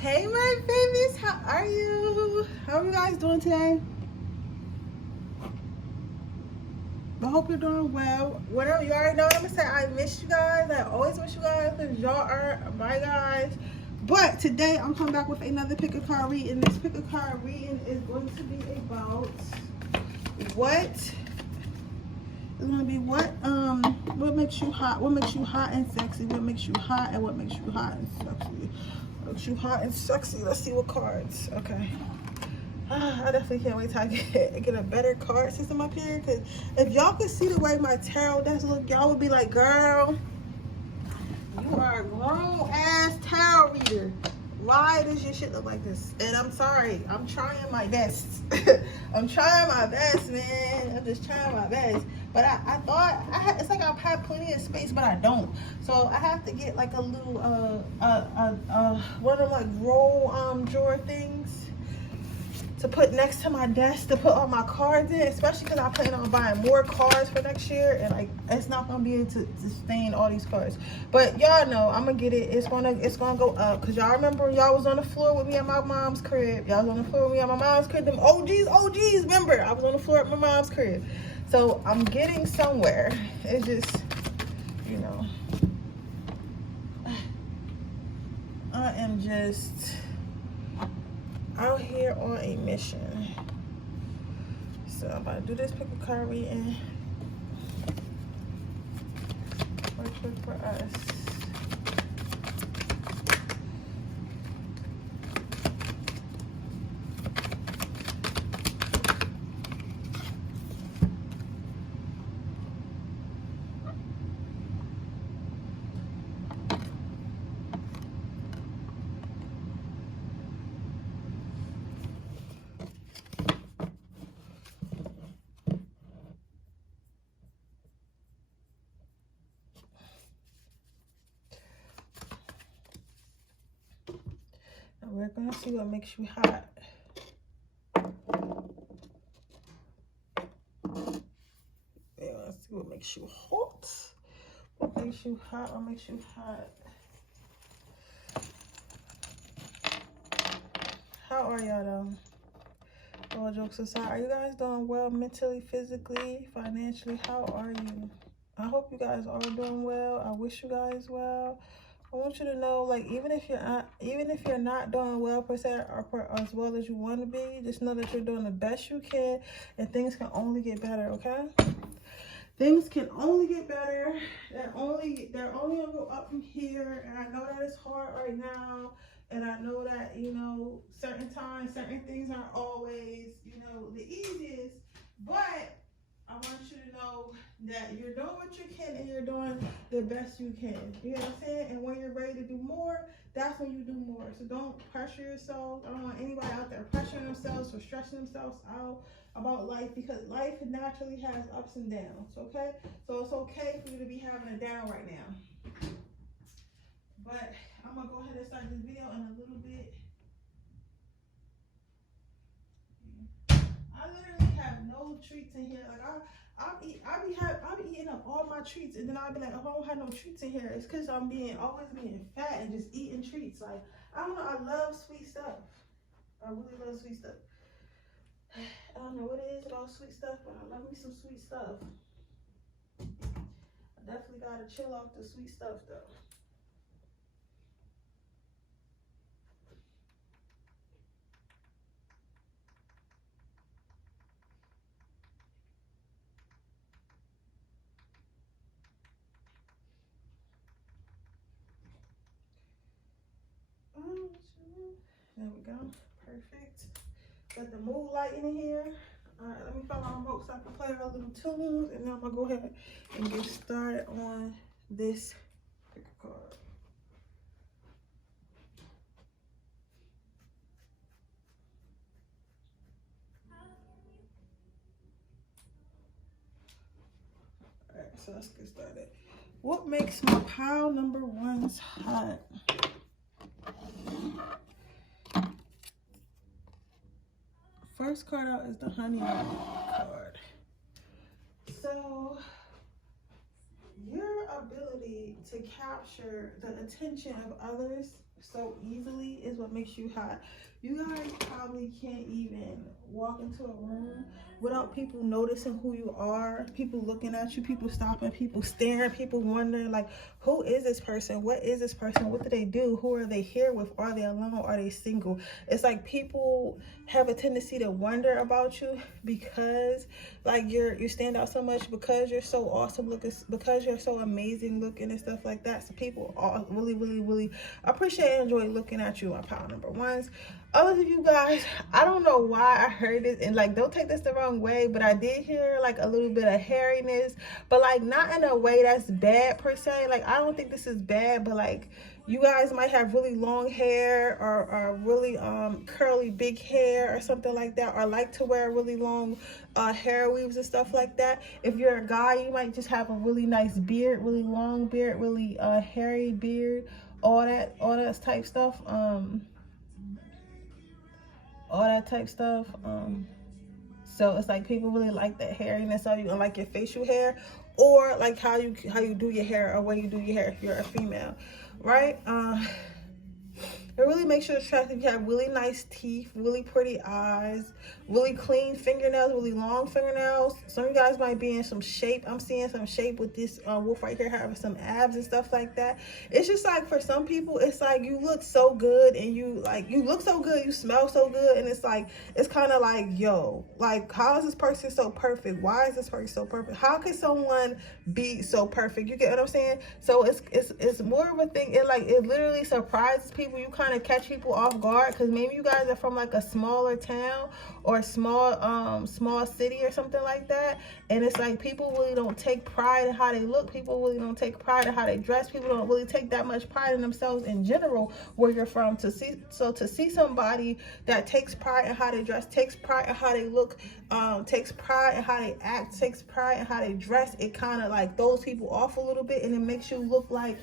Hey my babies, how are you? How are you guys doing today? I hope you're doing well. Whatever, you already know what I'm gonna say. I miss you guys. I always miss you guys because y'all are my guys. But today I'm coming back with another pick a card reading. This pick a card reading is going to be about what what makes you hot, what makes you hot and sexy, what makes you hot and what makes you hot and sexy. What makes you hot and sexy. Let's see what cards. Okay. I definitely can't wait till I get a better card system up here, because if y'all could see the way my tarot decks look, y'all would be like, girl, you are a grown ass tarot reader. Why does your shit look like this? And I'm sorry, I'm trying my best. I'm trying my best, man. I'm just trying my best. But I thought it's like I've had plenty of space, but I don't. So I have to get like a little one of them like roll drawer things to put next to my desk to put all my cards in, especially because I plan on buying more cards for next year, and like it's not gonna be able to sustain all these cards. But y'all know I'm gonna get it. It's gonna go up, because y'all remember y'all was on the floor with me at my mom's crib. Y'all was on the floor with me at my mom's crib. Them OGs. Remember, I was on the floor at my mom's crib. So I'm getting somewhere. It's just, you know, I am just out here on a mission. So I'm about to do this pick a card reading. Work for us. We're gonna see what makes you hot. Yeah, let's see what makes you hot. What makes you hot? What makes you hot? How are y'all though? All jokes aside, are you guys doing well mentally, physically, financially? How are you? I hope you guys are doing well. I wish you guys well. I want you to know, like, even if you're not doing well per se, or as well as you want to be, just know that you're doing the best you can, and things can only get better. Okay, things can only get better. They're only gonna go up from here. And I know that it's hard right now, and I know that, you know, certain times, certain things aren't always, you know, the easiest, but I want you to know that you're doing what you can and you're doing the best you can. You know what I'm saying? And when you're ready to do more, that's when you do more. So don't pressure yourself. I don't want anybody out there pressuring themselves or stressing themselves out about life, because life naturally has ups and downs, okay? So it's okay for you to be having a down right now. But I'm gonna go ahead and start this video in a little bit. I literally have no treats in here. Like I be eating up all my treats, and then I'll be like, oh, I don't have no treats in here. It's because I'm always being fat and just eating treats. Like, I don't know. I love sweet stuff. I really love sweet stuff. I don't know what it is about sweet stuff, but I love me some sweet stuff. I definitely gotta chill off the sweet stuff though. There we go. Perfect. Got the mood lighting in here. All right, let me find my remote so I can play our little tunes, and then I'm gonna go ahead and get started on this pick a card. All right, so let's get started. What makes my pile number ones hot? First card out is the honey card. So your ability to capture the attention of others so easily is is what makes you hot. You guys probably can't even walk into a room without people noticing who you are, people looking at you, people stopping, people staring, people wondering, like, who is this person? What is this person? What do they do? Who are they here with? Are they alone? Are they single? It's like people have a tendency to wonder about you because, like, you stand out so much, because you're so awesome looking, because you're so amazing looking and stuff like that. So people all really, really, really appreciate and enjoy looking at you, my pile number ones. Others of you guys, I don't know why I heard this, and like, don't take this the wrong way, but I did hear like a little bit of hairiness, but like not in a way that's bad per se. Like, I don't think this is bad, but like, you guys might have really long hair or really curly big hair or something like that, or like to wear really long hair weaves and stuff like that. If you're a guy, you might just have a really nice beard, really long beard, really hairy beard, all that type stuff. So it's like people really like that hairiness of you, and like your facial hair, or like how you do your hair, or when you do your hair if you're a female, right? It really makes you attractive. You have really nice teeth, really pretty eyes, really clean fingernails, really long fingernails. Some of you guys might be in some shape. I'm seeing some shape with this wolf right here, having some abs and stuff like that. It's just like, for some people, it's like you look so good, and you look so good, you smell so good, and it's like, it's kind of like, yo, like, how is this person so perfect? Why is this person so perfect? How can someone be so perfect? You get what I'm saying? So it's more of a thing. It literally surprises people. You kind of catch people off guard, because maybe you guys are from like a smaller town or a small city or something like that, and it's like people really don't take pride in how they look. People really don't take pride in how they dress. People don't really take that much pride in themselves in general where you're from. To see somebody that takes pride in how they dress, takes pride in how they look, takes pride in how they act, takes pride in how they dress, it kind of like throws people off a little bit, and it makes you look like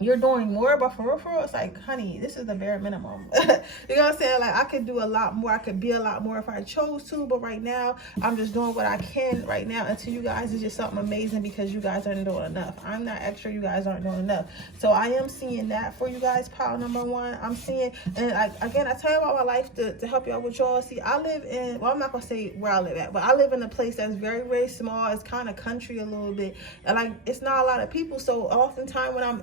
you're doing more. But for real, it's like, honey, this is the bare minimum. You know what I'm saying? Like, I could do a lot more. I could be a lot more if I chose to, but right now I'm just doing what I can right now. And to you guys, it's just something amazing, because you guys aren't doing enough. I'm not extra, you guys aren't doing enough. So I am seeing that for you guys, pile number one. I'm seeing, and again, I tell you about my life to help y'all with y'all. See, I live in, well, I'm not gonna say where I live at, but I live in a place that's very, very small. It's kind of country a little bit, and like, it's not a lot of people. So oftentimes when I'm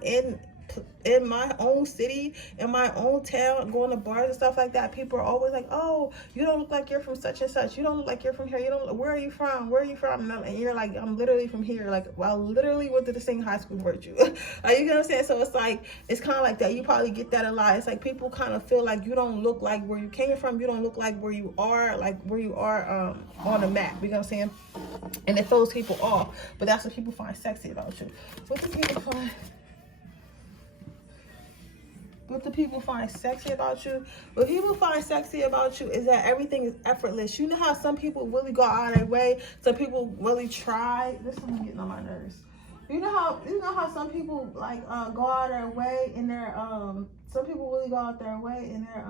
in my own city, in my own town, going to bars and stuff like that, people are always like, oh, you don't look like you're from such and such, you don't look like you're from here, you don't, where are you from, and you're like, I'm literally from here. Like, well, I literally went to the same high school virtue. You know what I'm saying? So it's like, it's kind of like that. You probably get that a lot. It's like people kind of feel like you don't look like where you came from, you don't look like where you are on the map. You know what I'm saying? And it throws people off, but that's what people find sexy about you. What do people find sexy about you? What people find sexy about you is that everything is effortless. You know how some people really go out of their way, some people really try. This one's getting on my nerves. You know how some people like go out of their way, and they're some people really go out their way, and they're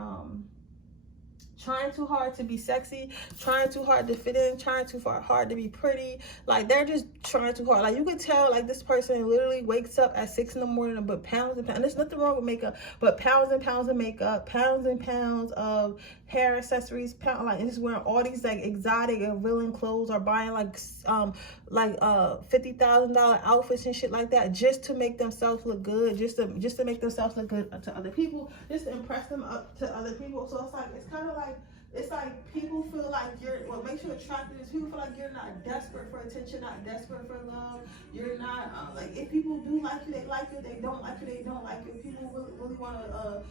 trying too hard to be sexy, trying too hard to fit in, trying too hard to be pretty. Like, they're just trying too hard. Like, you can tell, like, this person literally wakes up at 6 in the morning and put pounds and pounds, and there's nothing wrong with makeup, but pounds and pounds of makeup, pounds and pounds of hair accessories, and just wearing all these like exotic and revealing clothes, or buying like $50,000 outfits and shit like that, just to make themselves look good, just to make themselves look good to other people, just to impress them up to other people. So it's like, it's kind of like, it's like people feel like what makes you attractive is people feel like you're not desperate for attention, not desperate for love. You're not like, if people do like you, they like you. They don't like you, they don't like you. If people really want to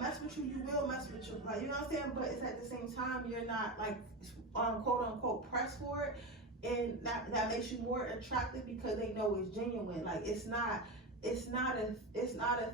mess with you, you will mess with you. Like, you know what I'm saying? But it's at the same time, you're not like quote unquote pressed for it, and that makes you more attractive because they know it's genuine. Like, it's not a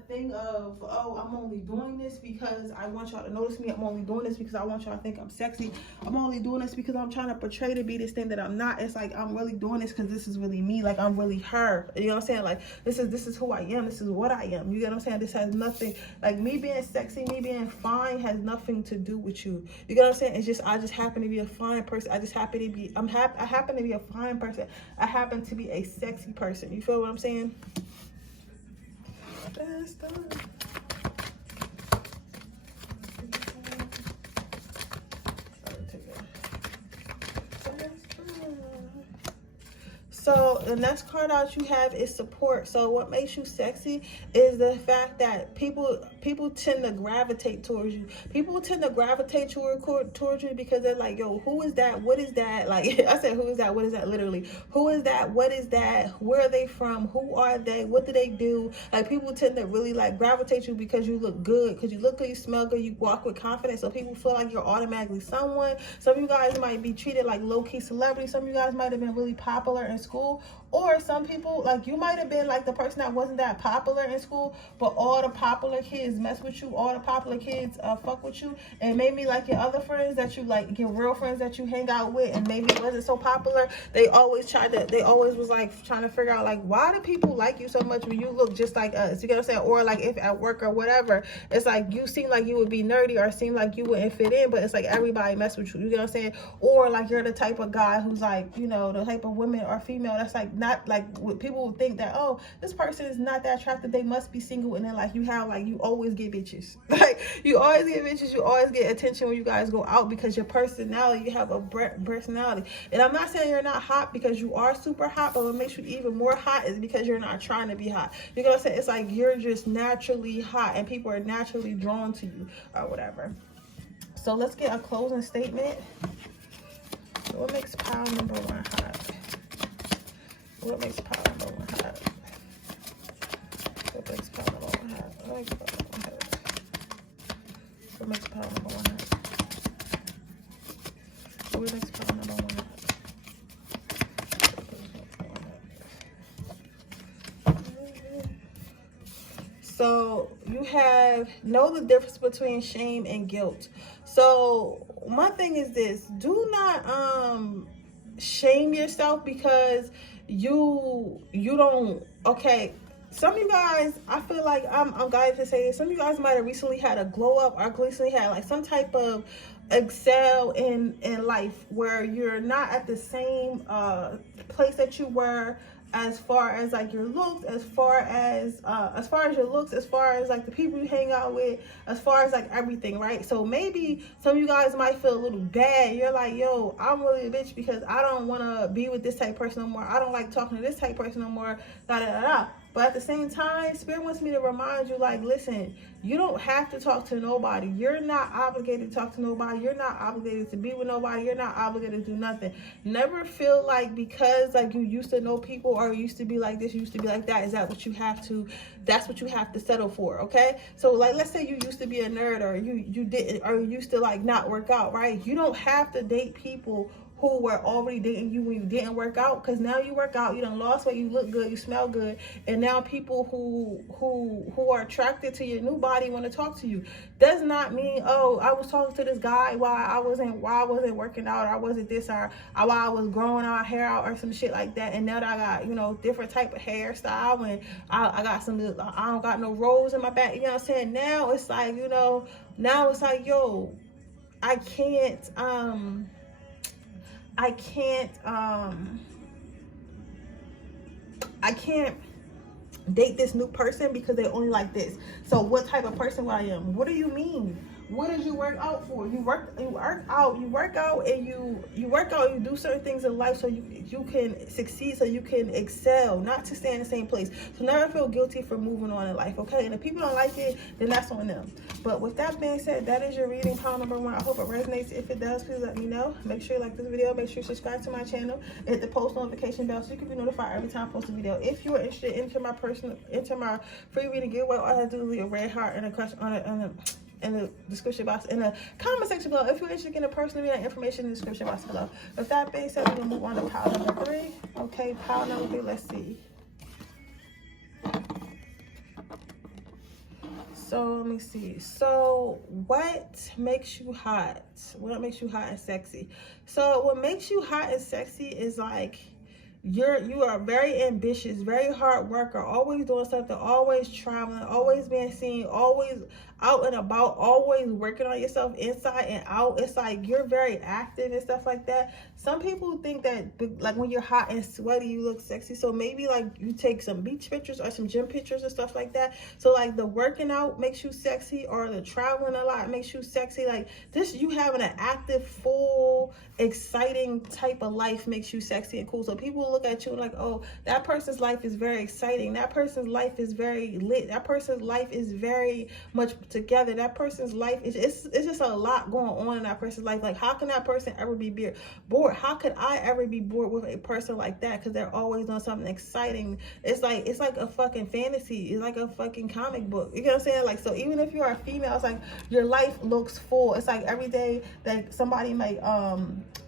thing of, oh, I'm only doing this because I want y'all to notice me. I'm only doing this because I want y'all to think I'm sexy. I'm only doing this because I'm trying to portray to be this thing that I'm not. It's like, I'm really doing this because this is really me. Like, I'm really her. You know what I'm saying? Like, this is who I am. This is what I am. You get what I'm saying? This has nothing, like, me being sexy, me being fine has nothing to do with you. You get what I'm saying? It's just, I just happen to be a fine person. I happen to be a fine person. I happen to be a sexy person. You feel what I'm saying? That's done. the next card out you have is support. So what makes you sexy is the fact that people tend to gravitate towards you. People tend to gravitate towards you because they're like, yo, who is that? What is that? Like, I said, who is that? What is that? Literally, who is that? What is that? Where are they from? Who are they? What do they do? Like, people tend to really like gravitate you because you look good, because you look good, you smell good, you walk with confidence. So people feel like you're automatically someone. Some of you guys might be treated like low-key celebrities. Some of you guys might have been really popular in school, or some people, like, you might have been like the person that wasn't that popular in school, but all the popular kids mess with you, all the popular kids fuck with you, and maybe like your other friends that you like, your real friends that you hang out with, and maybe it wasn't so popular, they always was like trying to figure out like, why do people like you so much when you look just like us? You get what I'm saying? Or like if at work or whatever, it's like you seem like you would be nerdy or seem like you wouldn't fit in, but it's like everybody mess with you. You get what I'm saying? Or like you're the type of guy who's like, you know, the type of women or female that's like not like what people would think that, oh, this person is not that attractive, they must be single, and then like you have like, you always get bitches. Like you always get bitches, you always get attention when you guys go out because your personality, you have a personality. And I'm not saying you're not hot, because you are super hot, but what makes you even more hot is because you're not trying to be hot. You know what I'm saying? It's like you're just naturally hot and people are naturally drawn to you or whatever. So let's get a closing statement. So what makes pile number one hot? What makes pile number one hot? What makes pile number one hot? What makes pile number one hot? What makes pile number one hot? What makes pile number one hot? So you have, know the difference between shame and guilt. So my thing is this: do not shame yourself because you don't. Okay, some of you guys, I feel like I'm guided to say this. Some of you guys might have recently had a glow up or recently had like some type of excel in life where you're not at the same place that you were, as far as like your looks, as far as your looks, as far as like the people you hang out with, as far as like everything, right? So maybe some of you guys might feel a little bad. You're like, yo, I'm really a bitch because I don't want to be with this type of person no more. I don't like talking to this type of person no more, da da da da. But at the same time, Spirit wants me to remind you, like, listen, you don't have to talk to nobody. You're not obligated to talk to nobody. You're not obligated to be with nobody. You're not obligated to do nothing. Never feel like because like you used to know people or you used to be like this, you used to be like that, is that what you have to, that's what you have to settle for, okay? So like, let's say you used to be a nerd, or you didn't, or you used to like not work out, right? You don't have to date people who were already dating you when you didn't work out, because now you work out, you done lost weight, you look good, you smell good, and now people who are attracted to your new body want to talk to you. Does not mean, oh, I was talking to this guy while I wasn't working out, or I wasn't this, or while I was growing our hair out or some shit like that, and now that I got, you know, different type of hairstyle, and I got some, I don't got no rolls in my back, you know what I'm saying? Now it's like, you know, now it's like, yo, I can't date this new person because they only like this. So what type of person I am? What do you mean? What did you work out for? You work out, and you do certain things in life so you can succeed, so you can excel, not to stay in the same place. So never feel guilty for moving on in life, okay? And if people don't like it, then that's on them. But with that being said, that is your reading, pile number one. I hope it resonates. If it does, please let me know. Make sure you like this video. Make sure you subscribe to my channel. Hit the post notification bell so you can be notified every time I post a video. If you are interested, enter my free reading giveaway. All I have to do is leave a red heart and a question on it in the description box, in the comment section below. If you're interested in a personal reading, information in the description box below. With that being said, we're gonna move on to pile number three. Okay, pile number three, let's see. So let me see. So what makes you hot? What makes you hot and sexy? So what makes you hot and sexy is like, you are very ambitious, very hard worker, always doing something, always traveling, always being seen, always out and about, always working on yourself inside and out. It's like you're very active and stuff like that. Some people think that like when you're hot and sweaty, you look sexy. So maybe like you take some beach pictures or some gym pictures and stuff like that. So like the working out makes you sexy, or the traveling a lot makes you sexy. Like this, you having an active, full, exciting type of life makes you sexy and cool. So people look at you like, oh, that person's life is very exciting. That person's life is very lit. That person's life is very much together. That person's life is, it's just a lot going on in that person's life. Like, how can that person ever be bored? How could I ever be bored with a person like that? Because they're always doing something exciting. It's like a fucking fantasy. It's like a fucking comic book. You know what I'm saying? Like, so even if you're a female, it's like your life looks full. It's like every day that somebody might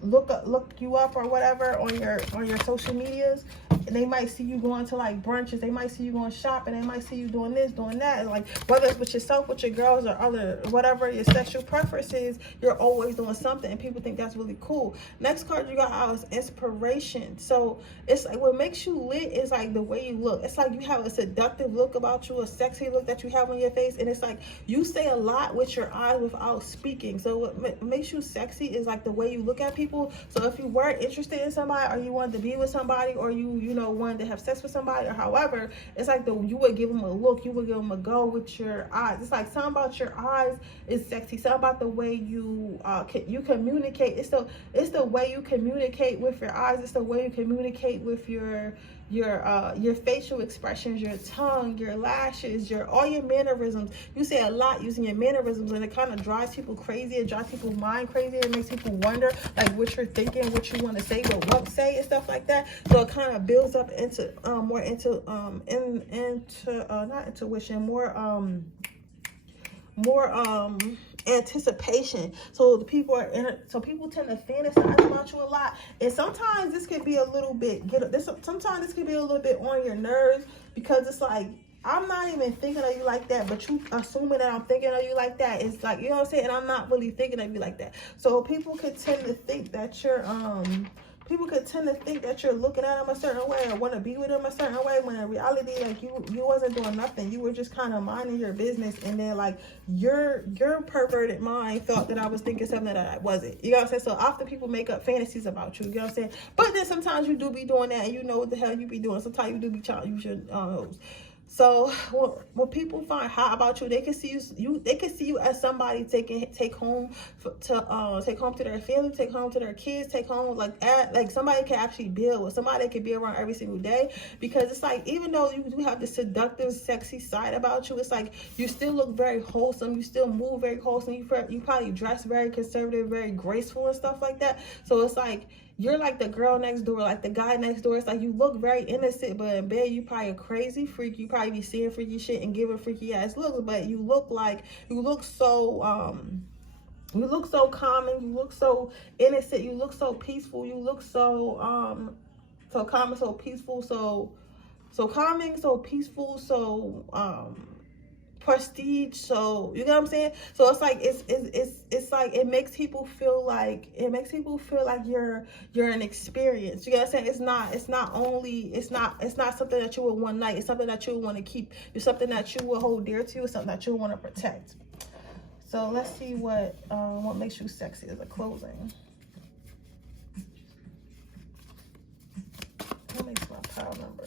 look you up or whatever on your social medias, and they might see you going to like brunches, they might see you going shopping, they might see you doing this, doing that. Like, whether it's with yourself, with your girls, or other, whatever your sexual preference is, you're always doing something, and people think that's really cool. Next card you got out is inspiration. So it's like, what makes you lit is like the way you look. It's like you have a seductive look about you, a sexy look that you have on your face, and it's like you say a lot with your eyes without speaking. So what makes you sexy is like the way you look at people. So if you were interested in somebody, or you wanted to be with somebody, or you know, wanted to have sex with somebody, or however, it's like you would give them a look, you would give them a go with your eyes. It's like something about your eyes is sexy, something about the way you you communicate. It's the way you communicate with your eyes. It's the way you communicate with your facial expressions, your tongue, your lashes, all your mannerisms. You say a lot using your mannerisms, and it kind of drives people crazy. It drives people's mind crazy. It makes people wonder like what you're thinking, what you want to say, but won't say, and stuff like that. So it kind of builds up into more into not intuition, more anticipation. So the people are in it, so people tend to fantasize about you a lot, and sometimes this could be a little bit sometimes this could be a little bit on your nerves, because it's like, I'm not even thinking of you like that, but you assuming that I'm thinking of you like that. It's like, you know what I'm saying, and I'm not really thinking of you like that. So people could tend to think that you're looking at them a certain way, or want to be with them a certain way, when in reality, like, you wasn't doing nothing. You were just kind of minding your business, and then like your perverted mind thought that I was thinking something that I wasn't. You know what I'm saying? So often people make up fantasies about you. You know what I'm saying? But then sometimes you do be doing that, and you know what the hell you be doing. Sometimes you do be trying to use your nose. So when people find hot about you, they can see you as somebody take home to their family, take home to their kids, take home like somebody can actually build with, somebody that can be around every single day. Because it's like, even though you do have the seductive, sexy side about you, it's like you still look very wholesome, you still move very wholesome, you probably dress very conservative, very graceful and stuff like that. So it's like, you're like the girl next door, like the guy next door. It's like you look very innocent, but in bed you probably a crazy freak. You probably be seeing freaky shit and giving freaky ass looks, but you look so calming, you look so innocent, you look so peaceful, you look so calm, so peaceful, so calming, so peaceful, so prestige. So you know what I'm saying? So it's like it's like it makes people feel like you're an experience. You know what I'm saying? It's not something that you would one night. It's something that you would want to keep. It's something that you will hold dear to you. It's something that you want to protect. So let's see what makes you sexy as a closing. What makes my pile number?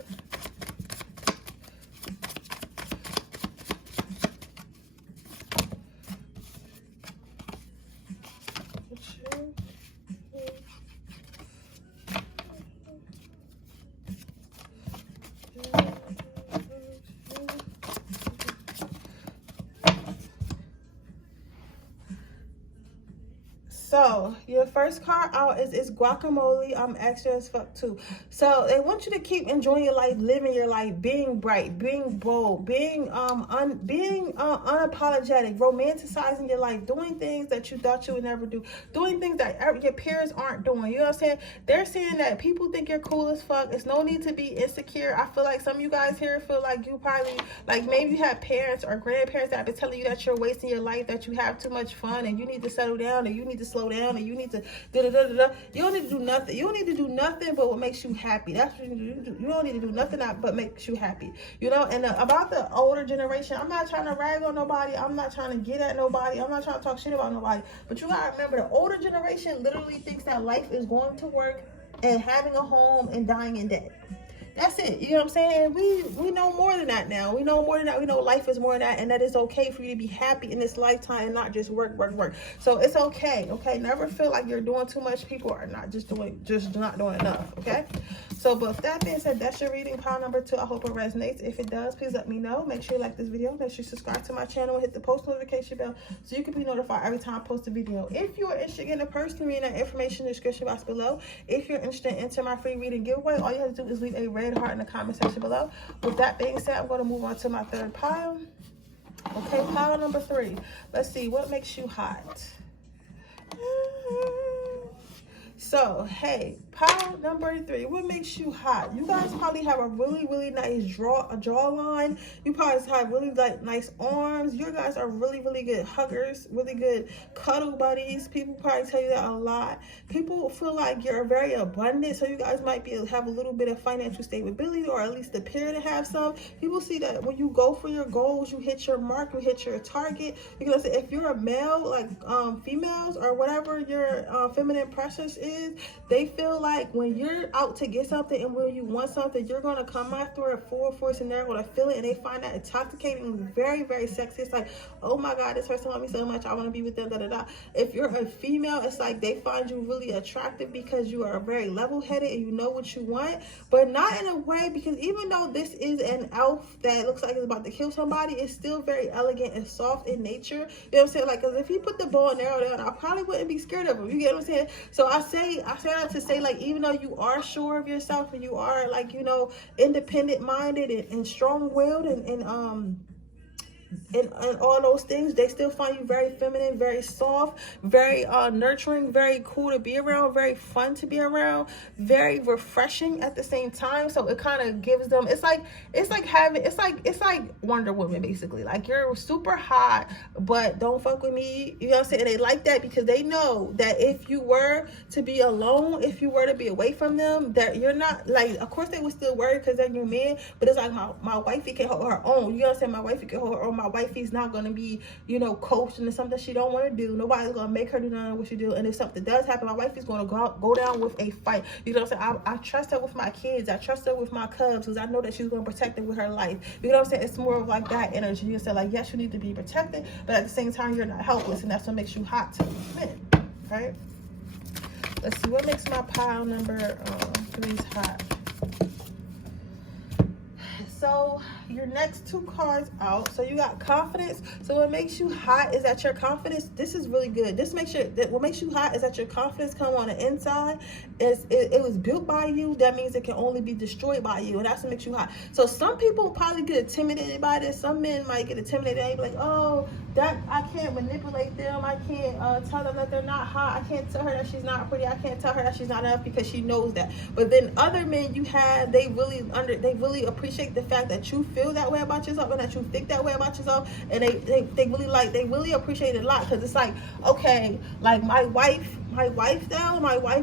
So your first card out is guacamole. I'm extra as fuck too. So they want you to keep enjoying your life, living your life, being bright, being bold, being unapologetic, romanticizing your life, doing things that you thought you would never do, doing things that your peers aren't doing. You know what I'm saying? They're saying that people think you're cool as fuck. It's no need to be insecure. I feel like some of you guys here feel like you probably, like, maybe you have parents or grandparents that have been telling you that you're wasting your life, that you have too much fun, and you need to settle down, and you need to slow down, and you need to You don't need to do nothing. You don't need to do nothing but what makes you happy. That's what you need to do. You don't need to do nothing but makes you happy. You know, and about the older generation, I'm not trying to rag on nobody. I'm not trying to get at nobody. I'm not trying to talk shit about nobody. But you gotta remember, the older generation literally thinks that life is going to work and having a home and dying in debt. That's it. You know what I'm saying? We know more than that now. We know more than that. We know life is more than that, and that it's okay for you to be happy in this lifetime and not just work, work, work. So it's okay. Okay, never feel like you're doing too much. People are not just not doing enough. Okay. So, but with that being said, that's your reading, pile number 2. I hope it resonates. If it does, please let me know. Make sure you like this video. Make sure you subscribe to my channel and hit the post notification bell so you can be notified every time I post a video. If you are interested in a personal reading, that information in the description box below. If you're interested in entering my free reading giveaway, all you have to do is leave a red heart in the comment section below. With that being said, I'm going to move on to my 3rd pile. Okay, pile number 3. Let's see, what makes you hot? So, hey, pile number 3, what makes you hot? You guys probably have a really, really nice jawline. You probably have really nice arms. You guys are really, really good huggers, really good cuddle buddies. People probably tell you that a lot. People feel like you're very abundant, so you guys might have a little bit of financial stability, or at least appear to have some. People see that when you go for your goals, you hit your mark, you hit your target. Because if you're a male, like females or whatever your feminine presence is, they feel like when you're out to get something and when you want something, you're going to come after it full force, and they're going to feel it, and they find that intoxicating, very, very sexy. It's like, oh my God, this person loves me so much, I want to be with them, da da da. If you're a female, it's like they find you really attractive because you are very level-headed and you know what you want, but not in a way, because even though this is an elf that looks like it's about to kill somebody, it's still very elegant and soft in nature. You know what I'm saying? Like, because if he put the bow and arrow down, I probably wouldn't be scared of him. You get what I'm saying? So I say that to say, like, even though you are sure of yourself and you are, like, you know, independent minded and strong willed and all those things, they still find you very feminine, very soft, very nurturing, very cool to be around, very fun to be around, very refreshing at the same time. So it kind of gives them, it's like Wonder Woman, basically. Like, you're super hot, but don't fuck with me. You know what I'm saying? They like that because they know that if you were to be alone, if you were to be away from them, that you're not, like, of course they would still worry because they're your man, but it's like my wifey can hold her own. You know what I'm saying? My wifey can hold her own. My wifey's not going to be, you know, coached into something she don't want to do. Nobody's going to make her do none of what she do. And if something does happen, my wifey's going to go down with a fight. You know what I'm saying? I trust her with my kids. I trust her with my cubs because I know that she's going to protect them with her life. You know what I'm saying? It's more of like that energy. You say, like, yes, you need to be protected, but at the same time, you're not helpless, and that's what makes you hot to men, right? Let's see, what makes my pile number 3 hot? So your next 2 cards out. So you got confidence. So what makes you hot is that your confidence, this is really good. This makes sure that what makes you hot is that your confidence come on the inside. It was built by you. That means it can only be destroyed by you. And that's what makes you hot. So some people probably get intimidated by this. Some men might get intimidated and be like, oh, that I can't manipulate them. I can't tell them that they're not hot. I can't tell her that she's not pretty. I can't tell her that she's not enough because she knows that. But then other men you have, they really appreciate the fact that you feel that way about yourself and that you think that way about yourself, and they really appreciate it a lot, because it's like, okay, like my wife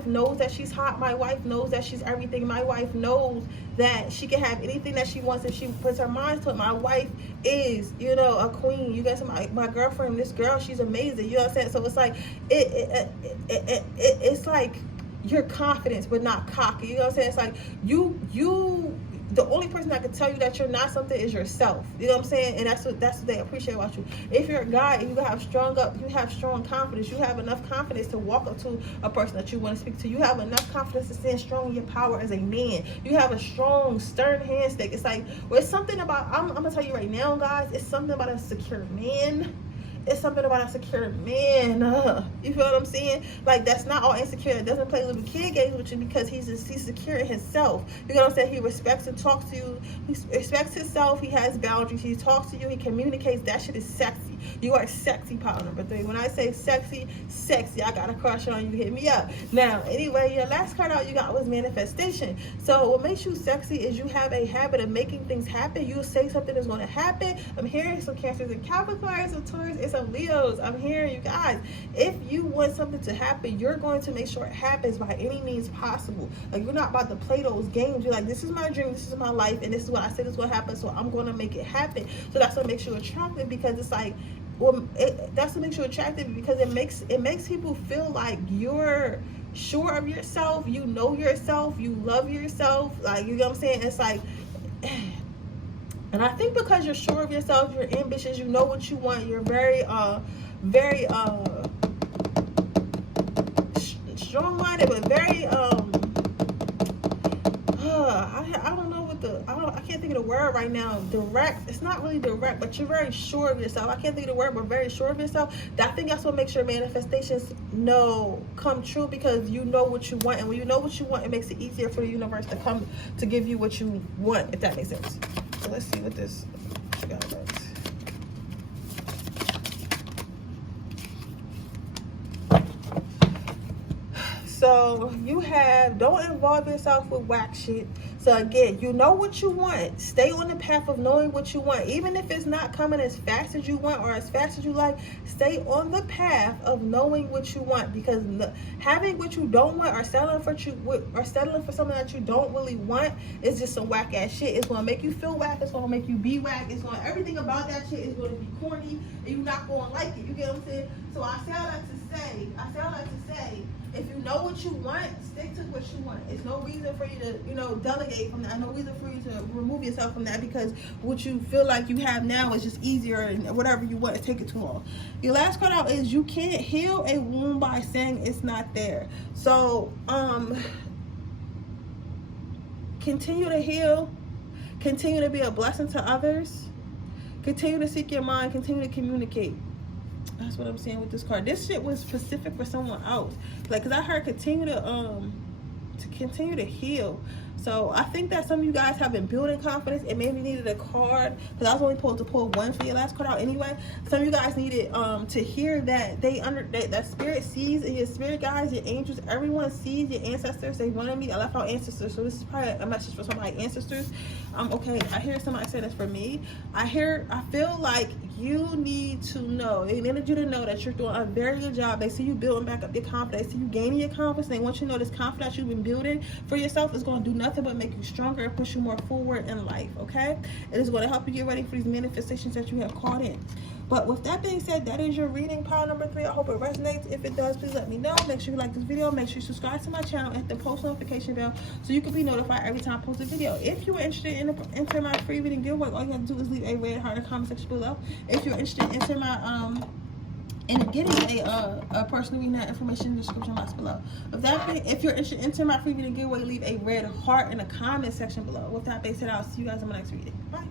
knows that she's hot. My wife knows that she's everything. My wife knows that she can have anything that she wants if she puts her mind to it. My wife is, you know, a queen. You guys, my girlfriend, this girl, she's amazing. You know what I'm saying? So it's like it's like your confidence, but not cocky. You know what I'm saying? It's like you. The only person that can tell you that you're not something is yourself. You know what I'm saying? And that's what they appreciate about you. If you're a guy and you have strong confidence, you have enough confidence to walk up to a person that you want to speak to. You have enough confidence to stand strong in your power as a man. You have a strong, stern handshake. It's like, well, it's something about, I'm gonna tell you right now, guys, it's something about a secure man. It's something about a secure man. You feel what I'm saying? Like, that's not all insecure. It doesn't play little kid games with you because he's secure in himself. You know what I'm saying? He respects and talks to you. He respects himself. He has boundaries. He talks to you. He communicates. That shit is sexy. You are sexy, pile number 3. When I say sexy, I got a crush on you. Hit me up. Now, anyway, your last card out you got was manifestation. So what makes you sexy is you have a habit of making things happen. You say something is going to happen. I'm hearing some Cancers and Capricorns, some Taurus, and some Leos. I'm hearing you guys. If you want something to happen, you're going to make sure it happens by any means possible. Like, you're not about to play those games. You're like, this is my dream, this is my life, and this is what I said is going to happen, so I'm going to make it happen. So that's what makes you attractive, because it's like, well, that's what makes you attractive, because it makes people feel like you're sure of yourself, you know yourself, you love yourself, like, you know what I'm saying? It's like, and I think because you're sure of yourself, you're ambitious, you know what you want, you're very strong-minded, but very I don't know what I can't think of the word right now. Direct. It's not really direct, but you're very sure of yourself. I can't think of the word, but very sure of yourself. I think that's what makes your manifestations come true, because you know what you want, and when you know what you want, it makes it easier for the universe to come to give you what you want, if that makes sense. So let's see what this got about. So you have, don't involve yourself with whack shit. So again, you know what you want. Stay on the path of knowing what you want. Even if it's not coming as fast as you want or as fast as you like, stay on the path of knowing what you want, because having what you don't want or settling for something that you don't really want is just some whack ass shit. It's gonna make you feel whack, it's gonna make you be whack, it's gonna, everything about that shit is gonna be corny, and you're not gonna like it. You get what I'm saying? So I say all that to say, if you know what you want, stick to what you want. It's no reason for you to, delegate from that. No reason for you to remove yourself from that, because what you feel like you have now is just easier, and whatever you want, to take it too long. Your last card out is, you can't heal a wound by saying it's not there. So, continue to heal. Continue to be a blessing to others. Continue to seek your mind. Continue to communicate. That's what I'm saying with this card. This shit was specific for someone else. Like, cause I heard continue to heal. So I think that some of you guys have been building confidence. It maybe needed a card, because I was only supposed to pull one for your last card out anyway. Some of you guys needed to hear that that spirit sees, and your spirit guides, your angels, everyone sees your ancestors. They wanted me. I left out ancestors, so this is probably a message for somebody. Ancestors. Okay, I hear somebody saying this for me. I feel like you need to know. They needed you to know that you're doing a very good job. They see you building back up your confidence. They see you gaining your confidence. They want you to know this confidence you've been building for yourself is going to do nothing but make you stronger and push you more forward in life. Okay, it is going to help you get ready for these manifestations that you have caught in. But with that being said, that is your reading pile number 3. I hope it resonates. If it does, please let me know. Make sure you like this video. Make sure you subscribe to my channel and hit the post notification bell so you can be notified every time I post a video. If you are interested in entering my free reading giveaway, all you have to do is leave a red heart in the comment section below. If you're interested in entering my and getting a personal reading, that information in the description box below. If you're interested in entering my free reading giveaway, leave a red heart in the comment section below. With that being said, I'll see you guys in my next reading. Bye.